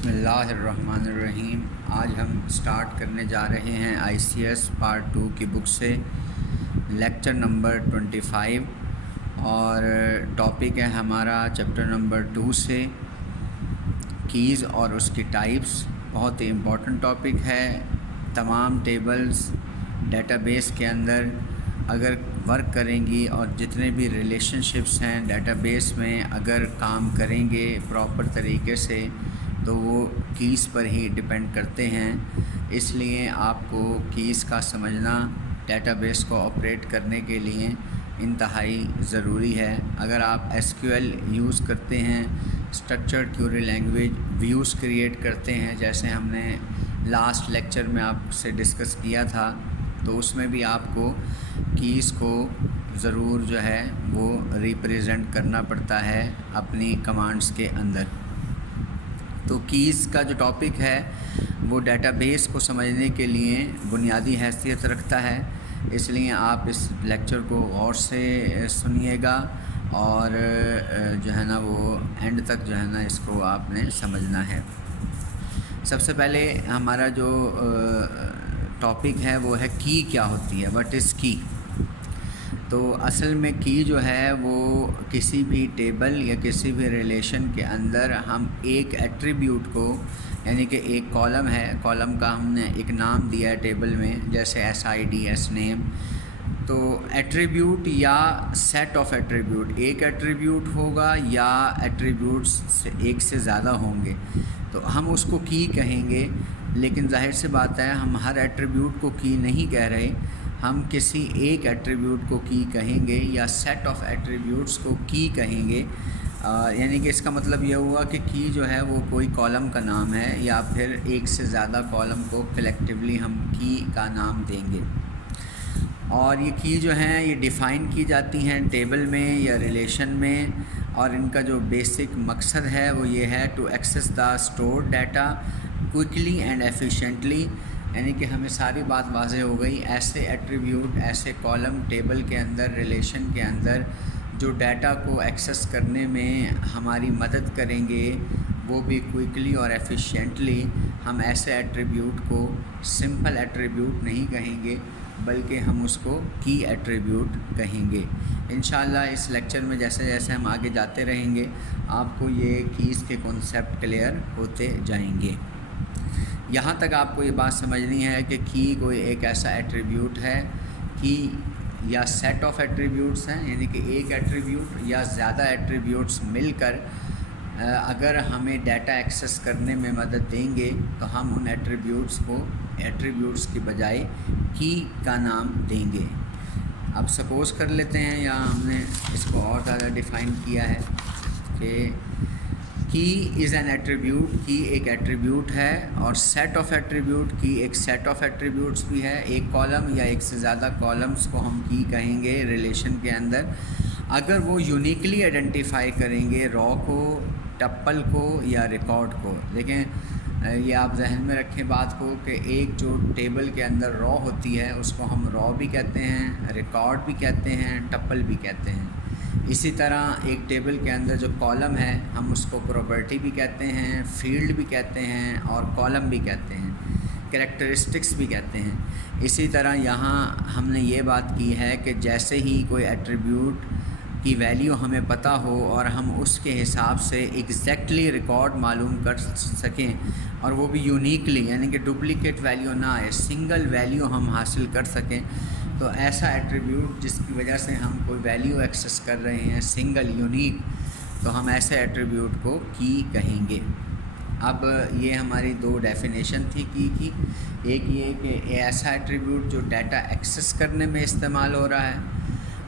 بسم اللہ الرحمن الرحیم۔ آج ہم سٹارٹ کرنے جا رہے ہیں ICS پارٹ 2 کی بک سے لیکچر نمبر 25 اور ٹاپک ہے ہمارا چیپٹر نمبر 2 سے کیز اور اس کی ٹائپس۔ بہت ہی امپورٹنٹ ٹاپک ہے۔ تمام ٹیبلز ڈیٹا بیس کے اندر اگر ورک کریں گی اور جتنے بھی ریلیشن شپس ہیں ڈیٹا بیس میں اگر کام کریں گے پراپر طریقے سے تو وہ کیز پر ہی ڈیپینڈ کرتے ہیں۔ اس لیے آپ کو کیز کا سمجھنا ڈیٹا بیس کو آپریٹ کرنے کے لیے انتہائی ضروری ہے۔ اگر آپ SQL یوز کرتے ہیں، structured query language views create کرتے ہیں، جیسے ہم نے لاسٹ لیکچر میں آپ سے ڈسکس کیا تھا، تو اس میں بھی آپ کو کیز کو ضرور جو ہے وہ ریپریزنٹ کرنا پڑتا ہے اپنی کمانڈز کے اندر۔ تو کیز کا جو ٹاپک ہے وہ ڈیٹا بیس کو سمجھنے کے لیے بنیادی حیثیت رکھتا ہے، اس لیے آپ اس لیکچر کو غور سے سنیے گا اور جو ہے نا وہ اینڈ تک جو ہے نا اس کو آپ نے سمجھنا ہے۔ سب سے پہلے ہمارا جو ٹاپک ہے وہ ہے کی کیا ہوتی ہے، وٹ از کی۔ تو اصل میں کی جو ہے وہ کسی بھی ٹیبل یا کسی بھی ریلیشن کے اندر ہم ایک ایٹریبیوٹ کو، یعنی کہ ایک کالم ہے، کالم کا ہم نے ایک نام دیا ہے ٹیبل میں، جیسے SID SNAME۔ تو ایٹریبیوٹ یا سیٹ آف ایٹریبیوٹ، ایک ایٹریبیوٹ ہوگا یا ایٹریبیوٹس سے ایک سے زیادہ ہوں گے تو ہم اس کو کی کہیں گے۔ لیکن ظاہر سی بات ہے ہم ہر ایٹریبیوٹ کو کی نہیں کہہ رہے، ہم کسی ایک ایٹریبیوٹ کو کی کہیں گے یا سیٹ آف ایٹریبیوٹس کو کی کہیں گے۔ یعنی کہ اس کا مطلب یہ ہوا کہ کی جو ہے وہ کوئی کالم کا نام ہے یا پھر ایک سے زیادہ کالم کو کلیکٹیولی ہم کی کا نام دیں گے۔ اور یہ کی جو ہیں یہ ڈیفائن کی جاتی ہیں ٹیبل میں یا ریلیشن میں، اور ان کا جو بیسک مقصد ہے وہ یہ ہے to access the stored data quickly and efficiently, یعنی کہ ہمیں ساری بات واضح ہو گئی۔ ایسے ایٹریبیوٹ، ایسے کالم ٹیبل کے اندر، ریلیشن کے اندر جو ڈیٹا کو ایکسیس کرنے میں ہماری مدد کریں گے وہ بھی کوئکلی اور ایفیشینٹلی۔ ہم ایسے ایٹریبیوٹ کو سمپل ایٹریبیوٹ نہیں کہیں گے بلکہ ہم اس کو کی ایٹریبیوٹ کہیں گے۔ انشاءاللہ اس لیکچر میں جیسے جیسے ہم آگے جاتے رہیں گے آپ کو یہ کیز کے کنسیپٹ کلیئر ہوتے جائیں گے۔ یہاں تک آپ کو یہ بات سمجھنی ہے کہ کی کوئی ایک ایسا ایٹریبیوٹ ہے، کی یا سیٹ آف ایٹریبیوٹس ہیں، یعنی کہ ایک ایٹریبیوٹ یا زیادہ ایٹریبیوٹس مل کر اگر ہمیں ڈیٹا ایکسیس کرنے میں مدد دیں گے تو ہم ان ایٹریبیوٹس کی بجائے کی کا نام دیں گے۔ اب سپوز کر لیتے ہیں یا ہم نے اس کو اور زیادہ ڈیفائن کیا ہے کہ کی از این ایٹریبیوٹ، کی ایک ایٹریبیوٹ ہے، اور سیٹ آف ایٹریبیوٹ، کی ایک سیٹ آف ایٹریبیوٹس بھی ہے۔ ایک کالم یا ایک سے زیادہ کالمز کو ہم کی کہیں گے ریلیشن کے اندر اگر وہ یونیکلی آئیڈینٹیفائی کریں گے رو کو، ٹپل کو یا ریکارڈ کو۔ دیکھیں یہ آپ ذہن میں رکھیں بات کو کہ ایک جو ٹیبل کے اندر رو ہوتی ہے اس کو ہم رو بھی کہتے ہیں، ریکارڈ بھی کہتے ہیں، ٹپل بھی کہتے ہیں۔ اسی طرح ایک ٹیبل کے اندر جو کالم ہے ہم اس کو پراپرٹی بھی کہتے ہیں، فیلڈ بھی کہتے ہیں اور کالم بھی کہتے ہیں، کریکٹرسٹکس بھی کہتے ہیں۔ اسی طرح یہاں ہم نے یہ بات کی ہے کہ جیسے ہی کوئی ایٹریبیوٹ کی ویلیو ہمیں پتہ ہو اور ہم اس کے حساب سے ایگزیکٹلی ریکارڈ معلوم کر سکیں اور وہ بھی یونیکلی، یعنی کہ ڈپلیکیٹ ویلیو نہ آئے، سنگل ویلیو ہم حاصل کر سکیں، تو ایسا ایٹریبیوٹ جس کی وجہ سے ہم کوئی ویلیو ایکسیس کر رہے ہیں سنگل یونیک، تو ہم ایسے ایٹریبیوٹ کو کی کہیں گے۔ اب یہ ہماری دو ڈیفینیشن تھی کی۔ ایک یہ کہ ایسا ایٹریبیوٹ جو ڈیٹا ایکسیس کرنے میں استعمال ہو رہا ہے،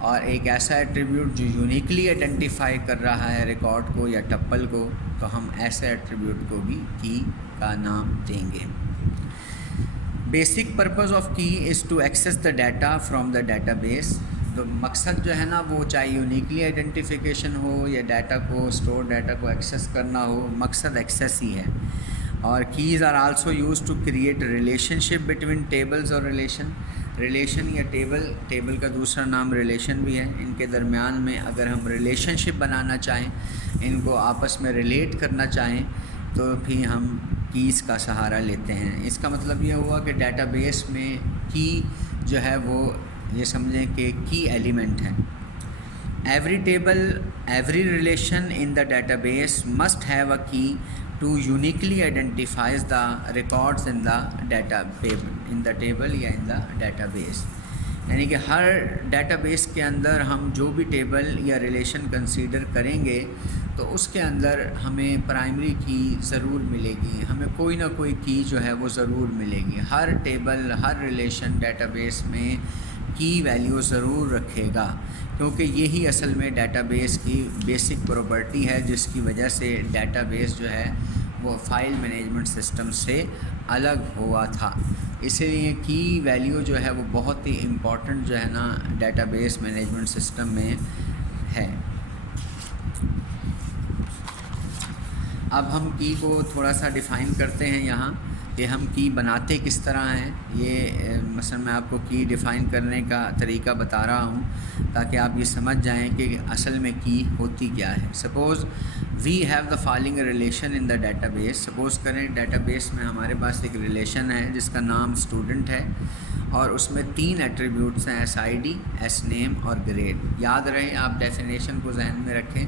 اور ایک ایسا ایٹریبیوٹ جو یونیکلی آئیڈینٹیفائی کر رہا ہے ریکارڈ کو یا ٹپل کو، تو ہم ایسے ایٹریبیوٹ کو بھی کی کا نام دیں گے۔ Basic purpose of key is to access the data from the database. تو مقصد جو ہے نا وہ چاہے یونیکلی آئیڈینٹیفیکیشن ہو یا ڈیٹا کو اسٹور ڈیٹا کو ایکسیس کرنا ہو، مقصد ایکسیس ہی ہے۔ اور keys are also use to create relationship between tables اور ریلیشن یا ٹیبل کا دوسرا نام ریلیشن بھی ہے۔ ان کے درمیان میں اگر ہم ریلیشن شپ بنانا چاہیں، ان کو آپس میں ریلیٹ کرنا چاہیں، تو پھر ہم کیز کا سہارا لیتے ہیں۔ اس کا مطلب یہ ہوا کہ ڈیٹا بیس میں کی جو ہے وہ یہ سمجھیں کہ کی ایلیمنٹ ہے۔ Every table every relation in the database must have a key to uniquely identifies the records in the table یا ان دا ڈیٹا بیس، یعنی کہ ہر ڈیٹا بیس کے اندر ہم جو بھی ٹیبل یا ریلیشن کنسیڈر کریں گے تو اس کے اندر ہمیں پرائمری کی ضرور ملے گی، ہمیں کوئی نہ کوئی کی جو ہے وہ ضرور ملے گی۔ ہر ٹیبل ہر ریلیشن ڈیٹا بیس میں کی ویلیو ضرور رکھے گا، کیونکہ یہی اصل میں ڈیٹا بیس کی بیسک پراپرٹی ہے جس کی وجہ سے ڈیٹا بیس جو ہے وہ فائل مینجمنٹ سسٹم سے الگ ہوا تھا۔ اسی لیے کی ویلیو جو ہے وہ بہت ہی امپورٹنٹ جو ہے نا ڈیٹا بیس مینجمنٹ سسٹم میں ہے۔ اب ہم کی کو تھوڑا سا ڈیفائن کرتے ہیں یہاں کہ ہم کی بناتے کس طرح ہیں۔ یہ مثلا میں آپ کو کی ڈیفائن کرنے کا طریقہ بتا رہا ہوں تاکہ آپ یہ سمجھ جائیں کہ اصل میں کی ہوتی کیا ہے۔ Suppose we have the following relation in the database. Suppose کریں ڈیٹا بیس میں ہمارے پاس ایک ریلیشن ہے جس کا نام اسٹوڈنٹ ہے اور اس میں 3 ایٹریبیوٹس ہیں، S I D, S name اور گریڈ۔ یاد رہے، آپ ڈیفینیشن کو ذہن میں رکھیں،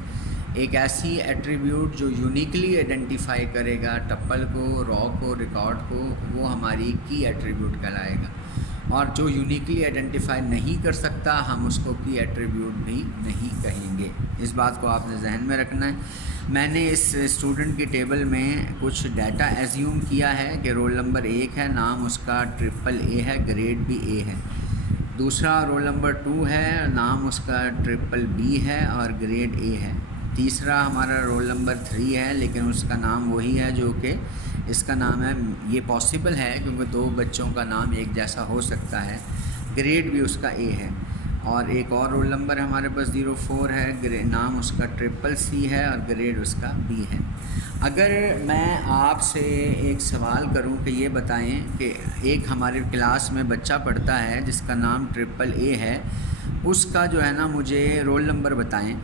ایک ایسی ایٹریبیوٹ جو یونیکلی آئیڈینٹیفائی کرے گا ٹپل کو، رو کو، ریکارڈ کو، وہ ہماری کی ایٹریبیوٹ کہلائے گا، اور جو یونیکلی آئیڈینٹیفائی نہیں کر سکتا ہم اس کو کی ایٹریبیوٹ بھی نہیں کہیں گے۔ اس بات کو آپ نے ذہن میں رکھنا ہے۔ میں نے اس اسٹوڈنٹ کی ٹیبل میں کچھ ڈیٹا ایزیوم کیا ہے کہ رول نمبر 1 ہے، نام اس کا ٹرپل اے ہے، گریڈ بھی اے ہے۔ دوسرا رول نمبر 2 ہے، نام اس کا ٹرپل بی ہے اور گریڈ اے ہے۔ تیسرا ہمارا رول نمبر 3 ہے لیکن اس کا نام وہی ہے جو کہ اس کا نام ہے، یہ پاسبل ہے کیونکہ 2 بچوں کا نام ایک جیسا ہو سکتا ہے، گریڈ بھی اس کا اے ہے۔ اور ایک اور رول نمبر ہمارے پاس 04 ہے، نام اس کا ٹرپل سی ہے اور گریڈ اس کا بی ہے۔ اگر میں آپ سے ایک سوال کروں کہ یہ بتائیں کہ ایک ہمارے کلاس میں بچہ پڑھتا ہے جس کا نام ٹرپل اے ہے، اس کا جو ہے نا مجھے رول نمبر بتائیں،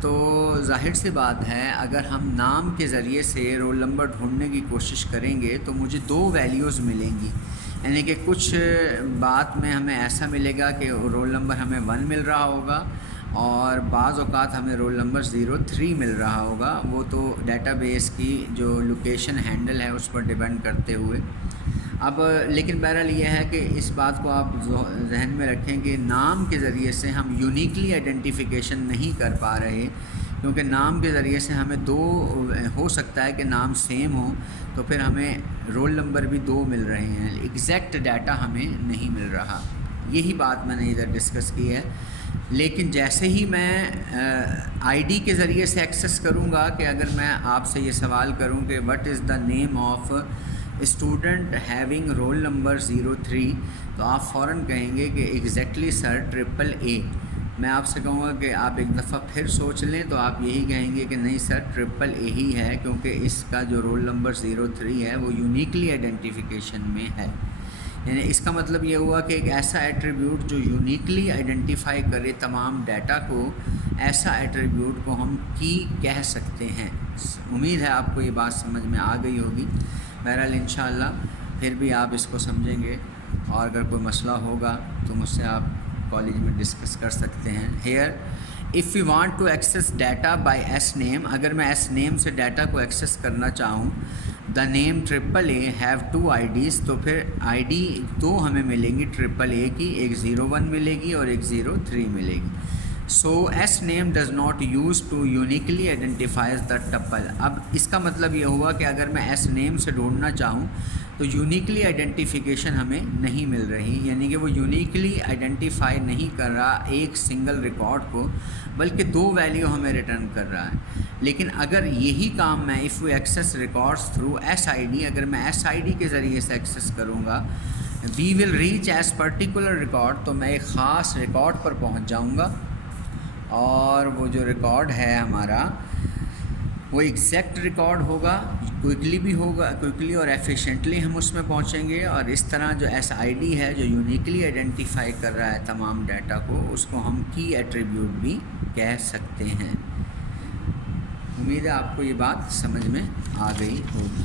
تو ظاہر سی بات ہے اگر ہم نام کے ذریعے سے رول نمبر ڈھونڈنے کی کوشش کریں گے تو مجھے 2 ویلیوز ملیں گی، یعنی کہ کچھ بات میں ہمیں ایسا ملے گا کہ رول نمبر ہمیں 1 مل رہا ہوگا اور بعض اوقات ہمیں رول نمبر 03 مل رہا ہوگا، وہ تو ڈیٹا بیس کی جو لوکیشن ہینڈل ہے اس پر ڈیپینڈ کرتے ہوئے۔ اب لیکن بہرحال یہ ہے کہ اس بات کو آپ ذہن میں رکھیں کہ نام کے ذریعے سے ہم یونیکلی آئیڈینٹیفیکیشن نہیں کر پا رہے، کیونکہ نام کے ذریعے سے ہمیں 2 ہو سکتا ہے کہ نام سیم ہو تو پھر ہمیں رول نمبر بھی 2 مل رہے ہیں، ایگزیکٹ ڈیٹا ہمیں نہیں مل رہا۔ یہی بات میں نے ادھر ڈسکس کی ہے۔ لیکن جیسے ہی میں آئی ڈی کے ذریعے سے ایکسیس کروں گا، کہ اگر میں آپ سے یہ سوال کروں کہ what is the name of student having roll number 03، تو آپ فوراً کہیں گے کہ ایگزیکٹلی سر ٹرپل اے۔ میں آپ سے کہوں گا کہ آپ ایک دفعہ پھر سوچ لیں تو آپ یہی کہیں گے کہ نہیں سر ٹرپل اے ہی ہے، کیونکہ اس کا جو رول نمبر 03 ہے وہ یونیکلی آئیڈینٹیفیکیشن میں ہے۔ یعنی اس کا مطلب یہ ہوا کہ ایک ایسا ایٹریبیوٹ جو یونیکلی آئیڈینٹیفائی کرے تمام ڈیٹا کو، ایسا ایٹریبیوٹ کو ہم کی کہہ سکتے ہیں۔ امید ہے آپ کو یہ بات سمجھ میں آ گئی ہوگی۔ بہرحال انشاءاللہ پھر بھی آپ اس کو سمجھیں گے، اور اگر کوئی مسئلہ ہوگا تو مجھ سے آپ کالج میں ڈسکس کر سکتے ہیں۔ Here if you want to access data by S name, اگر میں ایس نیم سے ڈیٹا کو ایکسیس کرنا چاہوں، the name triple A have 2 IDs, تو پھر آئی ڈی 2 ہمیں ملیں گی ٹرپل اے کی، ایک 01 ملے گی اور ایک 03 ملے گی۔ So S name does not use to uniquely identifies the tuple. اب اس کا مطلب یہ ہوا کہ اگر میں ایس نیم سے ڈھونڈنا چاہوں تو یونیکلی آئیڈینٹیفیکیشن ہمیں نہیں مل رہی، یعنی کہ وہ یونیکلی آئیڈینٹیفائی نہیں کر رہا ایک سنگل ریکارڈ کو، بلکہ 2 ویلیو ہمیں ریٹرن کر رہا ہے۔ لیکن اگر یہی کام میں if you access records through S I D, اگر میں ایس آئی ڈی کے ذریعے سے ایکسیس کروں گا، we will reach as particular record, تو میں ایک خاص ریکارڈ پر پہنچ جاؤں گا، اور وہ جو ریکارڈ ہے ہمارا وہ ایگزیکٹ ریکارڈ ہوگا، کوئکلی بھی ہوگا، کوئکلی اور ایفیشینٹلی ہم اس میں پہنچیں گے، اور اس طرح جو ایس آئی ڈی ہے جو یونیکلی آئیڈینٹیفائی کر رہا ہے تمام ڈیٹا کو، اس کو ہم کی ایٹریبیوٹ بھی کہہ سکتے ہیں۔ امید ہے آپ کو یہ بات سمجھ میں آ گئی ہوگی۔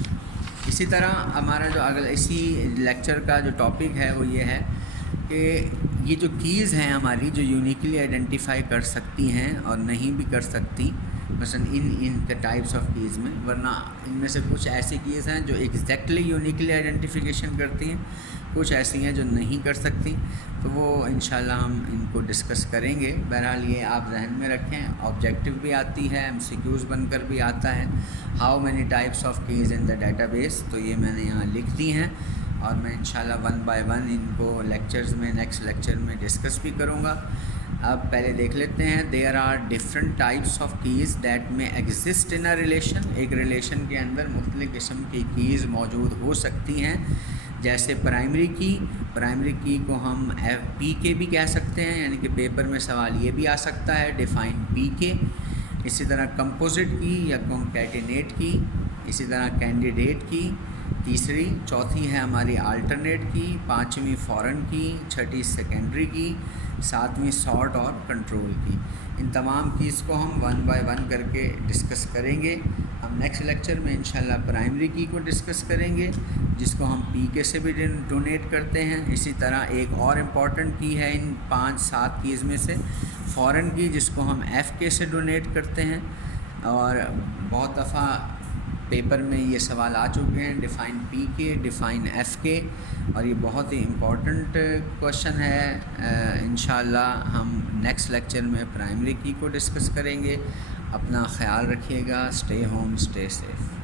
اسی طرح ہمارا جو اسی لیکچر کا جو ٹاپک ہے وہ یہ ہے کہ یہ جو کیز ہیں ہماری جو یونیکلی آئیڈینٹیفائی کر سکتی ہیں اور نہیں بھی کر سکتی، مثلا ان کے ٹائپس آف کیز میں، ورنہ ان میں سے کچھ ایسی کیز ہیں جو ایگزیکٹلی یونیکلی آئیڈینٹیفیکیشن کرتی ہیں، کچھ ایسی ہیں جو نہیں کر سکتی، تو وہ انشاءاللہ ہم ان کو ڈسکس کریں گے۔ بہرحال یہ آپ ذہن میں رکھیں، آبجیکٹیو بھی آتی ہے، MCQs بن کر بھی آتا ہے، how many types of keys in the database, تو یہ میں نے یہاں لکھ دی ہیں اور میں انشاءاللہ 1 بائی 1 ان کو لیکچرز میں نیکسٹ لیکچر میں ڈسکس بھی کروں گا۔ اب پہلے دیکھ لیتے ہیں، there are different types of keys that میں ایگزسٹ ان اے ریلیشن، ایک ریلیشن کے اندر مختلف قسم کی کیز موجود ہو سکتی ہیں، جیسے پرائمری کی کو ہم PK بھی کہہ سکتے ہیں، یعنی کہ پیپر میں سوال یہ بھی آ سکتا ہے ڈیفائن PK۔ اسی طرح کمپوزٹ کی یا کنکیٹینیٹ کی، اسی طرح کینڈیڈیٹ کی، چوتھی ہے ہماری آلٹرنیٹ کی، پانچویں فورن کی، چھٹی سیکنڈری کی، ساتویں سارٹ اور کنٹرول کی۔ ان تمام کیز کو ہم 1 بائی 1 کر کے ڈسکس کریں گے۔ ہم نیکسٹ لیکچر میں انشاءاللہ پرائمری کی کو ڈسکس کریں گے، جس کو ہم PK سے بھی ڈونیٹ کرتے ہیں۔ اسی طرح ایک اور امپورٹنٹ کی ہے ان 5-7 کیز میں سے فورن کی، جس کو ہم FK سے ڈونیٹ کرتے ہیں، اور بہت دفعہ پیپر میں یہ سوال آ چکے ہیں، ڈیفائن PK، ڈیفائن FK، اور یہ بہت ہی امپورٹنٹ کوشچن ہے۔ انشاءاللہ ہم نیکسٹ لیکچر میں پرائمری کی کو ڈسکس کریں گے۔ اپنا خیال رکھیے گا، اسٹے ہوم، اسٹے سیف۔